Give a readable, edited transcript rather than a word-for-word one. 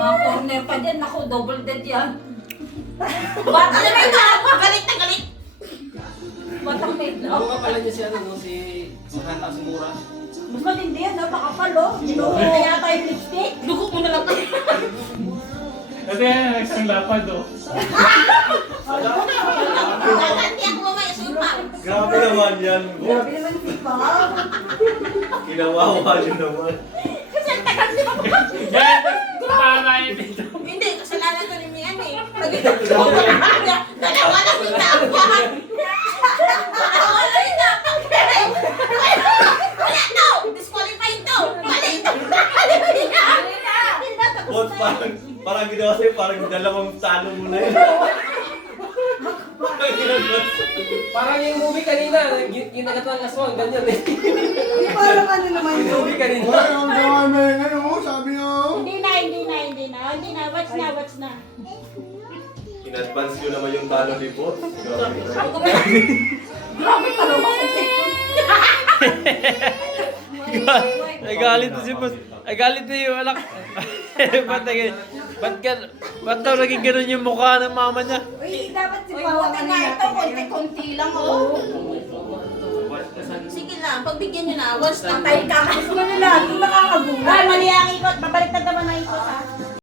mga corner pa dyan. Naku, double dead yan. Bata naman ito! Galit na galit! Batang may Ako ka pala niya si ano, no? Si Hanta Sumura. Mas matindi yan, no? Makapal, oh. Sinuhin na yata yung lipstick. Dugo mo na lang to. Kasi yan, isang lapad oh. Hindi ako mamaya supa. Grabe naman yan. Grabe naman si Pao. Kinawawa niyo naman. Kasi ang tagal di ba? Yan! Tatayin dito. Hindi, kasalanan ko rin yan eh. Dalawa na sinapan. Dalawa na sinapan. Wala to! Disqualified to! Mali to! Boss, parang ginawa sa'yo, parang dalawang talo mo na yun. Parang yung movie kanina, ginagat ng aswang, ganyan eh. Parang ano naman Yung yun? movie kanina. Wala ang gawa na yun. Ano mo? Sabi niyo. Hindi na. Watch na. In-advance nyo naman yung talo ni Boss. Grabe na. Grabe talo ako. Ay galit na si boss. Ay galit na yung anak. Ba't daw naging ganun yung mukha ng mama niya? Uy, dapat si Uy, Pao buti ang nga ito. ano Konti-konti lang, oh. Sige lang, pagbigyan nyo na. Once lang. Patay ka. Gusto mo nila, kung nakakagulat. Ay, mali ang ikot. Babalik na naman ang ikot, ha?